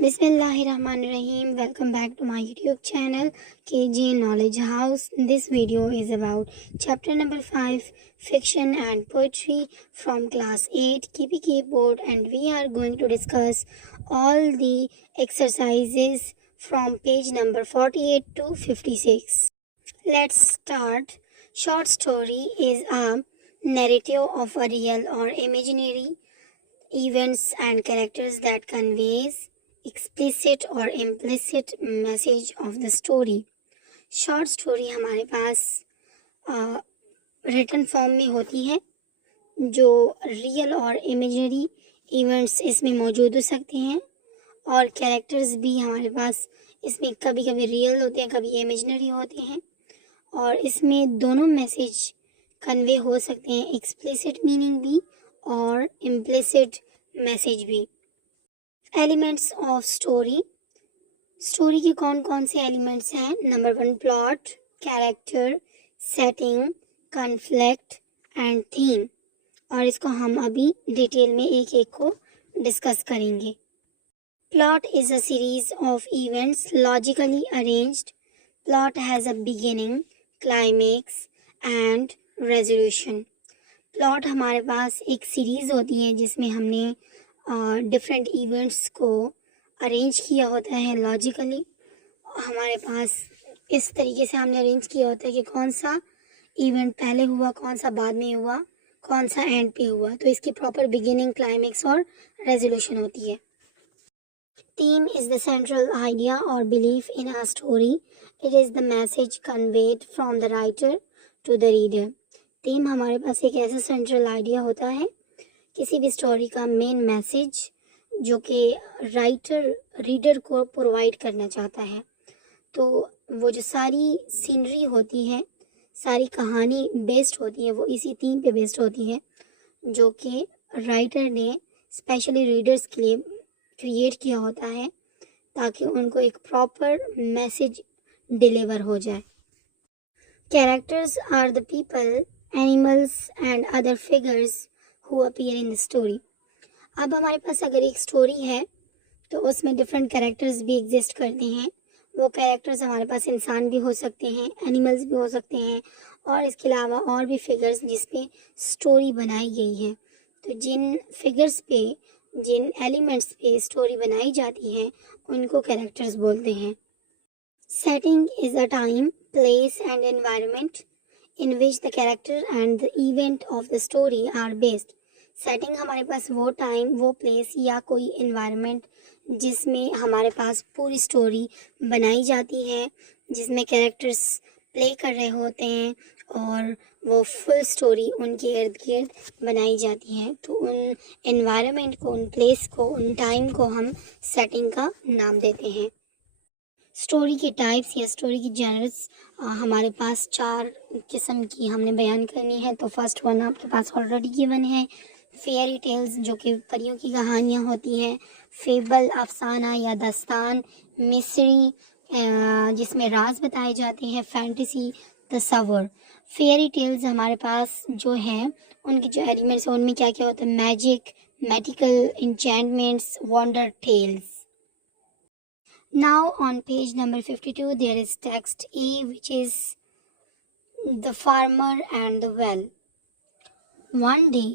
Bismillahirrahmanirrahim. Welcome back to my YouTube channel KG Knowledge House. This video is about chapter number 5 Fiction and Poetry from class 8 KP Keyboard, and we are going to discuss all the exercises from page number 48 to 56. Let's start. Short story is a narrative of a real or imaginary events and characters that conveys explicit or implicit message of the story. Short story हमारे पास written form में होती है जो real और imaginary events इसमें मौजूद हो सकते हैं, और कैरेक्टर्स भी हमारे पास इसमें कभी कभी रियल होते हैं, कभी इमेजिनरी होते हैं, और इसमें दोनों मैसेज कन्वे हो सकते हैं, एक्सप्लिसिट मीनिंग भी और इम्प्लिसिट मैसेज भी। Elements of story. स्टोरी के कौन कौन से एलिमेंट्स हैं? Number 1 plot, character, setting, conflict and theme, और इसको हम अभी डिटेल में एक एक को डिस्कस करेंगे। Plot is a series of events logically arranged. Plot has a beginning, climax and resolution. Plot हमारे पास एक सीरीज़ होती है जिसमें हमने डिफरेंट इवेंट्स को अरेंज किया होता है लॉजिकली। हमारे पास इस तरीके से हमने अरेंज किया होता है कि कौन सा इवेंट पहले हुआ, कौन सा बाद में हुआ, कौन सा एंड पे हुआ, तो इसकी प्रॉपर बिगिनिंग, क्लाइमेक्स और रेजोल्यूशन होती है। Theme is the central idea और belief in a story. It is the message conveyed from the writer to the reader. Theme हमारे पास एक ऐसा सेंट्रल आइडिया होता है, किसी भी स्टोरी का मेन मैसेज जो कि राइटर रीडर को प्रोवाइड करना चाहता है। तो वो जो सारी सीनरी होती है, सारी कहानी बेस्ड होती है, वो इसी थीम पे बेस्ड होती है जो कि राइटर ने स्पेशली रीडर्स के लिए क्रिएट किया होता है ताकि उनको एक प्रॉपर मैसेज डिलीवर हो जाए। Characters are the people, animals and other figures who appear in the story। अब हमारे पास अगर एक स्टोरी है तो उसमें डिफरेंट कैरेक्टर्स भी एग्जिस्ट करते हैं। वो कैरेक्टर्स हमारे पास इंसान भी हो सकते हैं, एनिमल्स भी हो सकते हैं, और इसके अलावा और भी फिगर्स जिस पे स्टोरी बनाई गई है। तो जिन फिगर्स पे, जिन एलिमेंट्स पे स्टोरी बनाई जाती है उनको कैरेक्टर्स बोलते हैं। Setting is a time, place and environment in which the character and the event of the story are based। Setting हमारे पास वो टाइम, वो प्लेस या कोई इन्वायरमेंट जिसमें हमारे पास पूरी स्टोरी बनाई जाती है, जिसमें कैरेक्टर्स प्ले कर रहे होते हैं और वो फुल स्टोरी उनके इर्द गिर्द बनाई जाती है। तो उन इन्वायरमेंट को, उन प्लेस को, उन टाइम को हम सेटिंग का नाम देते हैं। स्टोरी की टाइप्स या स्टोरी की जनर्स हमारे पास 4 किस्म की हमने बयान करनी है। तो फर्स्ट वन आपके पास ऑलरेडी गिवन है, फेयरी टेल्स जो कि परियों की कहानियाँ होती हैं, फेबल अफसाना या दास्तान, मिस्ट्री जिसमें राज बताए जाते हैं, फैंटेसी तस्वर। फेयरी टेल्स हमारे पास जो हैं उनके जो एलिमेंट्स हैं उनमें क्या क्या होता है? Magic, magical enchantments, wonder tales. Now on page number 52 there is text A, which is the farmer and the well. One day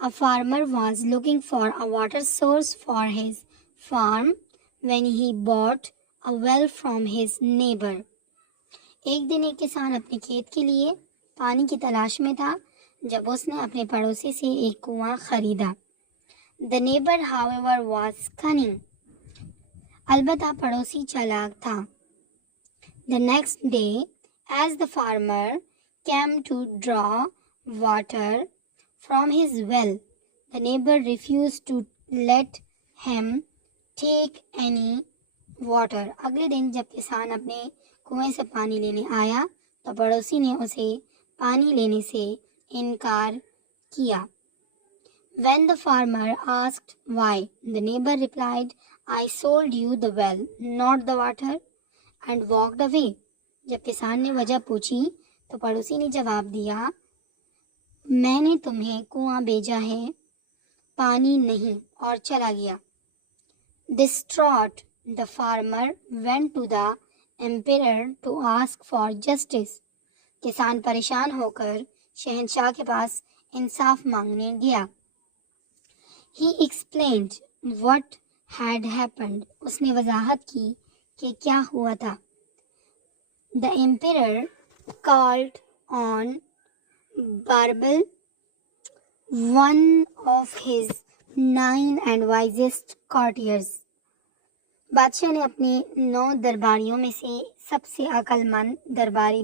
a farmer was looking for a water source for his farm when he bought a well from his neighbor। एक दिन एक किसान अपने खेत के लिए पानी की तलाश में था जब उसने अपने पड़ोसी से एक कुआं खरीदा। The neighbor however was cunning। अलबत्ता पड़ोसी चालाक था। The next day, as the farmer came to draw water from his well, the neighbor refused to let him take any water। अगले दिन जब किसान अपने कुएं से पानी लेने आया तो पड़ोसी ने उसे पानी लेने से इनकार किया। When the farmer asked why, the neighbor replied, I sold you the well, not the water, and walked away। जब किसान ने वजह पूछी तो पड़ोसी ने जवाब दिया, मैंने तुम्हें कुआं बेचा है, पानी नहीं, और चला गया। Distraught, the farmer went to the emperor to ask for justice. किसान परेशान होकर शहंशाह के पास इंसाफ मांगने गया. He explained what had happened. उसने वजाहत की कि क्या हुआ था. The emperor called on Barbel, one of his 9 and wisest courtiers. बादशाह ने अपने 9 दरबारियों में से सबसे अक्लमंद दरबारी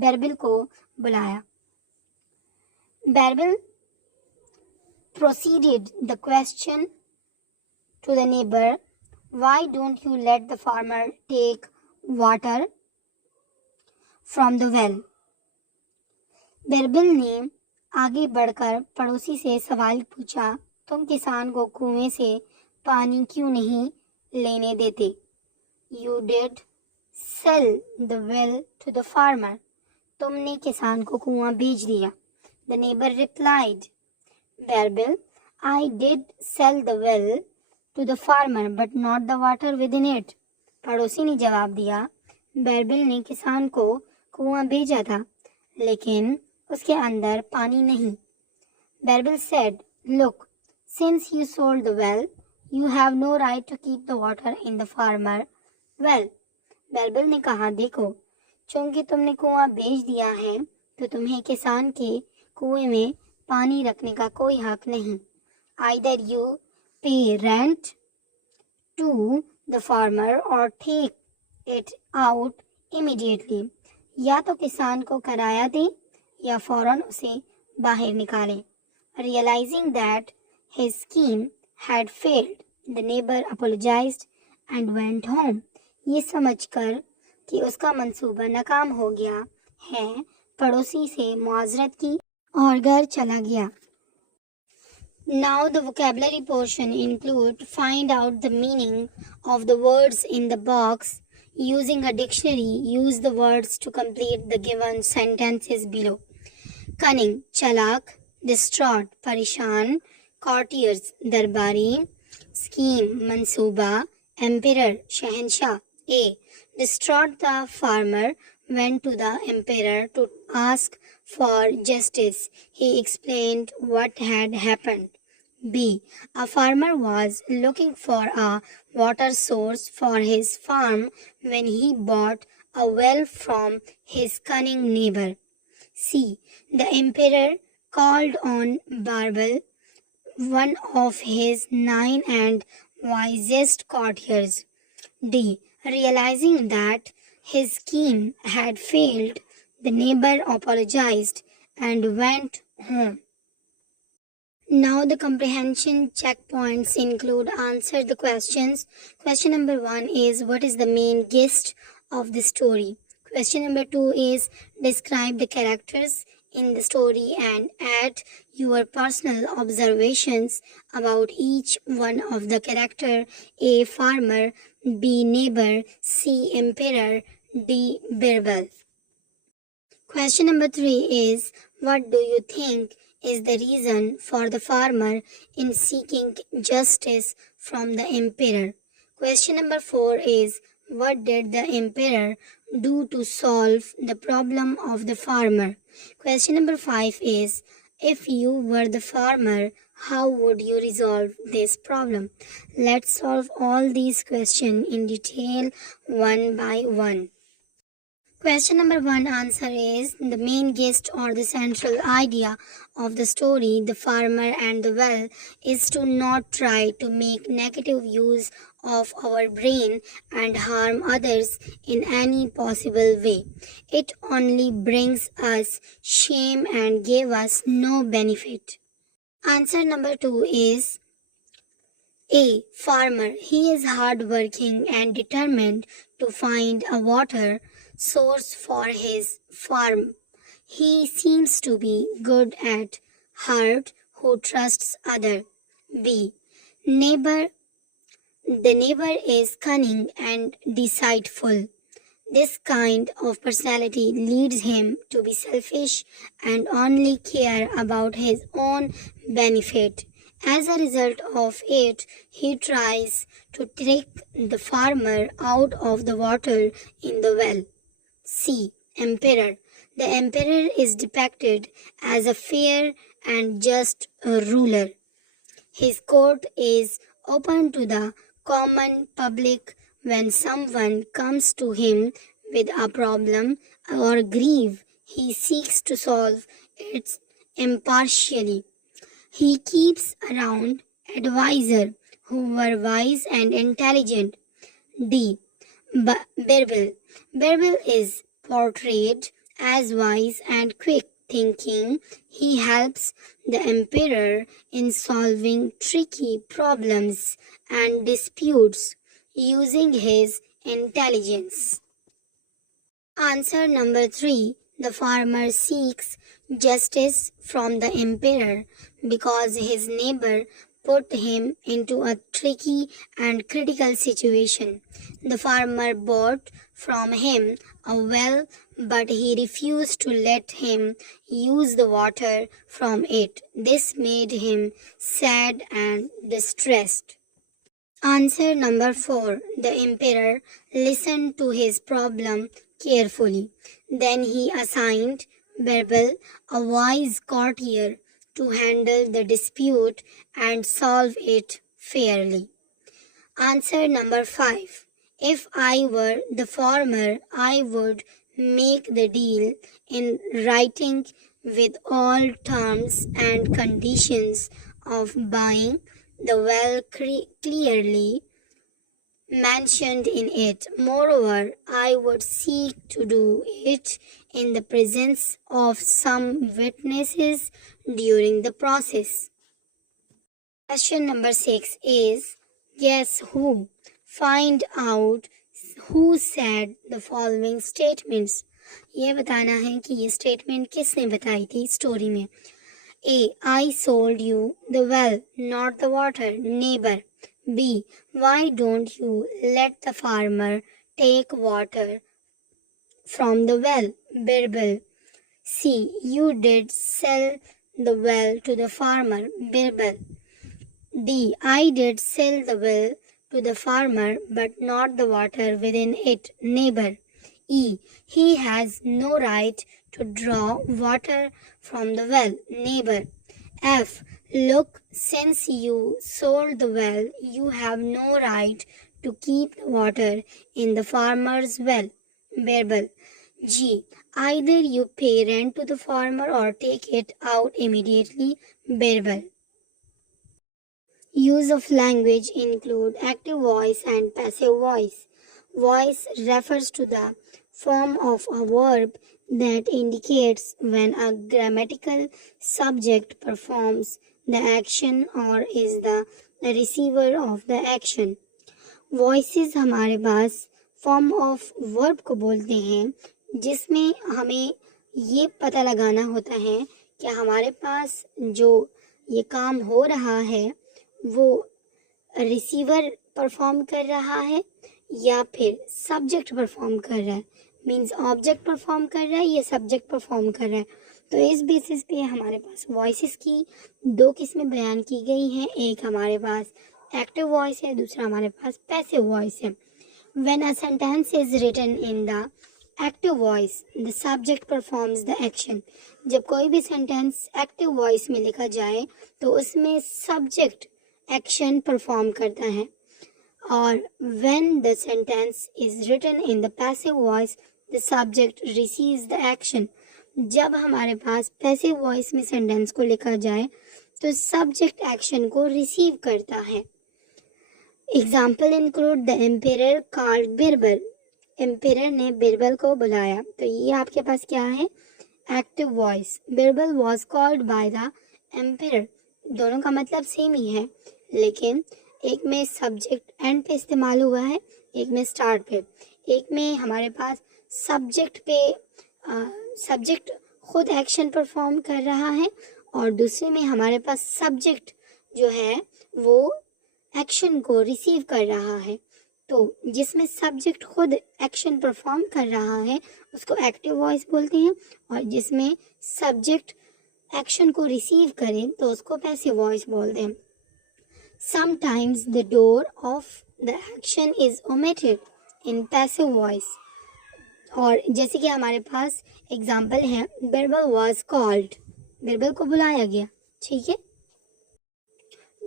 बेरबिल को बुलाया. बेरबिल proceeded the question to the neighbor, why don't you let the farmer take water from the well? बेरबिल ने आगे बढ़कर पड़ोसी से सवाल पूछा, तुम किसान को कुएं से पानी क्यों नहीं लेने देते? You did sell the well to the farmer. तुमने किसान को कुआं बेच दिया. The neighbor replied, Bearbill, I did sell the well to the farmer but not the water within it. पड़ोसी ने जवाब दिया, बेरबिल ने किसान को कुआं बेचा था, लेकिन उसके अंदर पानी नहीं. Bearbill said, look, since you sold the well, you have no right to keep the water in the farmer well. Bearbill ने कहा, देखो, चूंकि तुमने कुआं बेच दिया है, तो तुम्हें किसान के कुएं में पानी रखने का कोई हक नहीं. Either you pay rent to the farmer or take it out immediately. या तो किसान को किराया दें या फौरन उसे बाहर निकालें. Realizing that his scheme had failed, the neighbor apologized and went home. ये समझकर कि उसका मंसूबा नाकाम हो गया है, पड़ोसी से मुआजरत की और घर चला गया. Now the vocabulary portion include find out the meaning of the words in the box. Using a dictionary, use the words to complete the given sentences below. Cunning, chalak. Distraught, परेशान. Courtiers, दरबारी. Scheme, मंसूबा. Emperor, Shahenshah. A. Distraught, the farmer went to the emperor to ask for justice. He explained what had happened. B. A farmer was looking for a water source for his farm when he bought a well from his cunning neighbor. C. The emperor called on Barbel, one of his 9 and wisest courtiers. D. Realizing that his scheme had failed, the neighbor apologized and went home. Now the comprehension checkpoints include answer the questions. Question number 1 is what is the main gist of the story? Question number 2 is describe the characters in the story and add your personal observations about each one of the character. A. Farmer, B. Neighbor, C. Emperor, D. Birbal. Question number 3 is what do you think is the reason for the farmer in seeking justice from the emperor? Question number 4 is what did the emperor do to solve the problem of the farmer? Question number 5 is if you were the farmer, how would you resolve this problem? Let's solve all these questions in detail one by one. Question number 1 answer is the main gist or the central idea of the story, The Farmer and the Well, is to not try to make negative use of our brain and harm others in any possible way. It only brings us shame and gave us no benefit. Answer number 2 is A. Farmer. He is hardworking and determined to find a water source for his farm. He seems to be good at heart who trusts other. B. Neighbor. The neighbor is cunning and deceitful. This kind of personality leads him to be selfish and only care about his own benefit. As a result of it, he tries to trick the farmer out of the water in the well. C. Emperor. The emperor is depicted as a fair and just ruler. His court is open to the common public when someone comes to him with a problem or grief. He seeks to solve it impartially. He keeps around advisors who were wise and intelligent. D. Birbal. Birbal is portrayed as wise and quick thinking. He helps the emperor in solving tricky problems and disputes using his intelligence. Answer number 3. The farmer seeks justice from the emperor because his neighbor put him into a tricky and critical situation. The farmer bought from him a well, but he refused to let him use the water from it. This made him sad and distressed. Answer number 4. The emperor listened to his problem carefully. Then he assigned Birbal, a wise courtier, to handle the dispute and solve it fairly. Answer number 5. If I were the farmer, I would make the deal in writing with all terms and conditions of buying the well clearly mentioned in it. Moreover, I would seek to do it in the presence of some witnesses during the process. Question number 6 is guess who. Find out who said the following statements. ये बताना है कि ये statement किसने बताई थी story में. A. I sold you the well, not the water. Neighbor. B. Why don't you let the farmer take water from the well? Birbal. C. You did sell the well to the farmer. Birbal. D. I did sell the well to the farmer but not the water within it. Neighbor. E. He has no right to draw water from the well. Neighbor. F. Look, since you sold the well, you have no right to keep the water in the farmer's well. Birbal. G. Either you pay rent to the farmer or take it out immediately. Birbal. Use of language include active voice and passive voice. Voice refers to the form of a verb that indicates when a grammatical subject performs the action or is the receiver of the action. Voices हमारे पास form of verb को बोलते हैं जिसमें हमें ये पता लगाना होता है कि हमारे पास जो ये काम हो रहा है वो रिसीवर परफॉर्म कर रहा है या फिर सब्जेक्ट परफॉर्म कर रहा है. मीन्स ऑब्जेक्ट परफॉर्म कर रहा है या सब्जेक्ट परफॉर्म कर रहा है. तो इस बेसिस पे हमारे पास वॉइसेस की दो किस्में बयान की गई हैं. एक हमारे पास एक्टिव वॉइस है, दूसरा हमारे पास पैसिव वॉइस है. When a sentence is written in the active voice the subject performs the action. जब कोई भी सेंटेंस एक्टिव वॉइस में लिखा जाए तो उसमें सब्जेक्ट एक्शन परफॉर्म करता है. और when the sentence is written in the passive voice, the subject receives the action. जब हमारे पास passive voice में सेंटेंस को लिखा जाए तो सब्जेक्ट एक्शन को रिसीव करता है. Example include the emperor called Birbal. Emperor ने बिरबल को बुलाया. तो ये आपके पास क्या है? Active voice. Birbal was called by the emperor. दोनों का मतलब सेम ही है, लेकिन एक में सब्जेक्ट एंड पे इस्तेमाल हुआ है, एक में स्टार्ट पे. एक में हमारे पास सब्जेक्ट पे सब्जेक्ट खुद एक्शन परफॉर्म कर रहा है और दूसरे में हमारे पास सब्जेक्ट जो है वो एक्शन को रिसीव कर रहा है. तो जिसमें सब्जेक्ट खुद एक्शन परफॉर्म कर रहा है उसको एक्टिव वॉइस बोलते हैं और जिसमें सब्जेक्ट एक्शन को रिसीव करे तो उसको पैसिव वॉइस बोलते हैं. Sometimes the door of the action is omitted in passive voice. और जैसे कि हमारे पास एग्जाम्पल है, बिरबल वॉज कॉल्ड, बिरबल को बुलाया गया. ठीक है.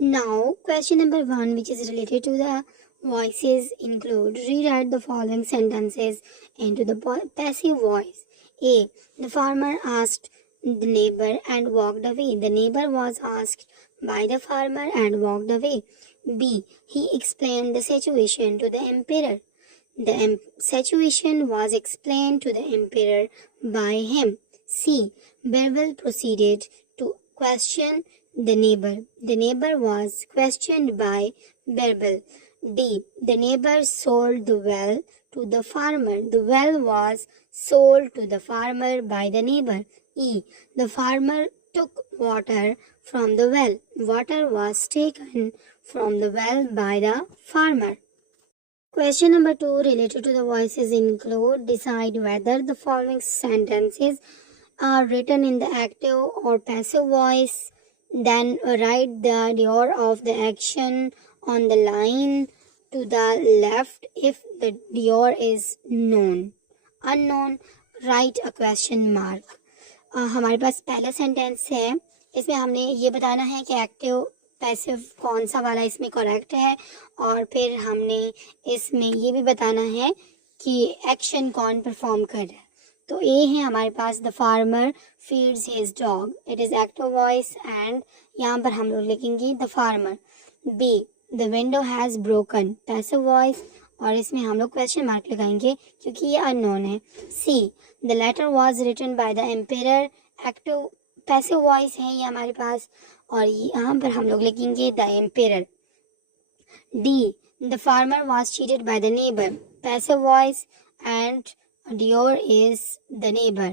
Now, question number 1, which is related to the voices, include rewrite the following sentences into the passive voice. A. The farmer asked the neighbor and walked away. The neighbor was asked by the farmer and walked away. B. He explained the situation to the emperor. The situation was explained to the emperor by him. C. Berbel proceeded to question the neighbor. The neighbor was questioned by Berbel. D. The neighbor sold the well to the farmer. The well was sold to the farmer by the neighbor. E. The farmer took water from the well. Water was taken from the well by the farmer. Question number 2 related to the voices include decide whether the following sentences are written in the active or passive voice. Then write the dior of the action on the line to the left if the dior is known. Unknown, write a question mark. हमारे पास पहला sentence है, इसमें हमने ये बताना है कि active passive कौन सा वाला इसमें करेक्ट है, और फिर हमने इसमें ये भी बताना है कि एक्शन कौन परफॉर्म कर रहा है. तो ए है हमारे पास the farmer feeds his dog, it is active voice and यहाँ पर हम लोग लिखेंगे the farmer. B the window has broken, passive voice, और इसमें हम लोग क्वेश्चन मार्क लगाएंगे क्योंकि ये अननोन है. See the letter was written by the emperor, active passive voice है ये हमारे पास, और यहाँ पर हम लोग लिखेंगे the ampere. D the farmer was cheated by the neighbour, passive voice and dior is the neighbor.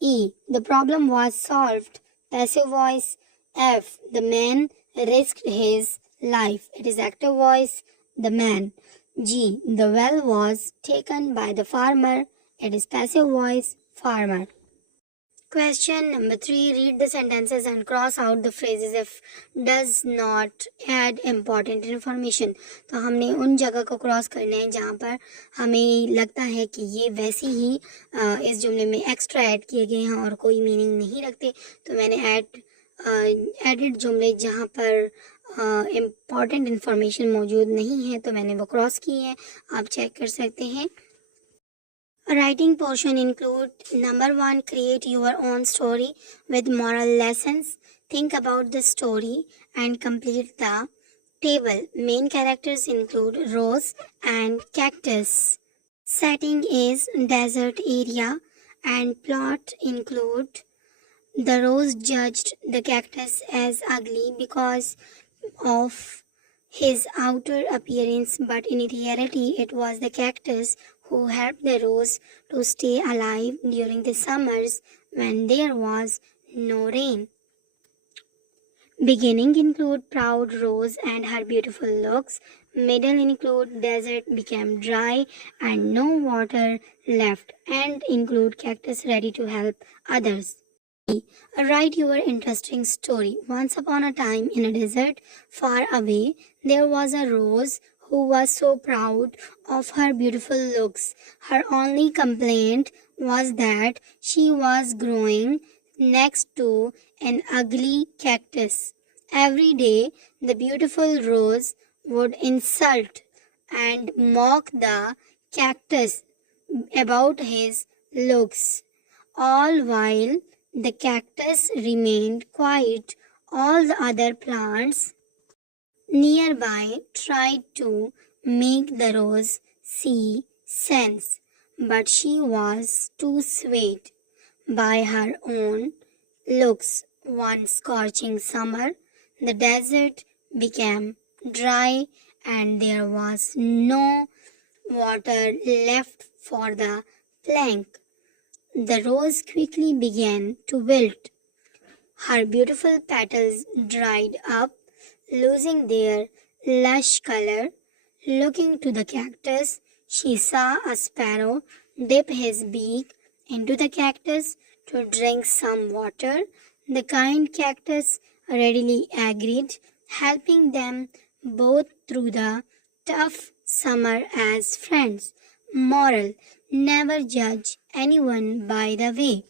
E the problem was solved, passive voice. F the man risked his life, it is active voice, the man. G the well was taken by the farmer, it is passive voice, farmer. Question number 3, read the sentences and cross out the phrases if does not add important information. तो हमने उन जगह को cross करना है जहाँ पर हमें लगता है कि ये वैसे ही इस जुमले में एक्स्ट्रा ऐड किए गए हैं और कोई मीनिंग नहीं रखते. तो मैंने एडिड जुमले जहाँ पर इम्पॉर्टेंट इंफॉर्मेशन मौजूद नहीं है तो मैंने वो क्रॉस किए हैं, आप चेक कर सकते हैं. A writing portion include number 1, create your own story with moral lessons. Think about the story and complete the table. Main characters include rose and cactus. Setting is desert area and plot include the rose judged the cactus as ugly because of his outer appearance, but in reality it was the cactus who helped the rose to stay alive during the summers when there was no rain. Beginning include proud rose and her beautiful looks. Middle include desert became dry and no water left. End include cactus ready to help others. Write your interesting story. Once upon a time in a desert far away, there was a rose who was so proud of her beautiful looks. Her only complaint was that she was growing next to an ugly cactus. Every day, the beautiful rose would insult and mock the cactus about his looks. All while the cactus remained quiet, all the other plants nearby tried to make the rose see sense, but she was too swayed by her own looks. One scorching summer, the desert became dry and there was no water left for the plant. The rose quickly began to wilt. Her beautiful petals dried up, losing their lush color. Looking to the cactus, she saw a sparrow dip his beak into the cactus to drink some water. The kind cactus readily agreed, helping them both through the tough summer as friends. Moral: never judge anyone by the way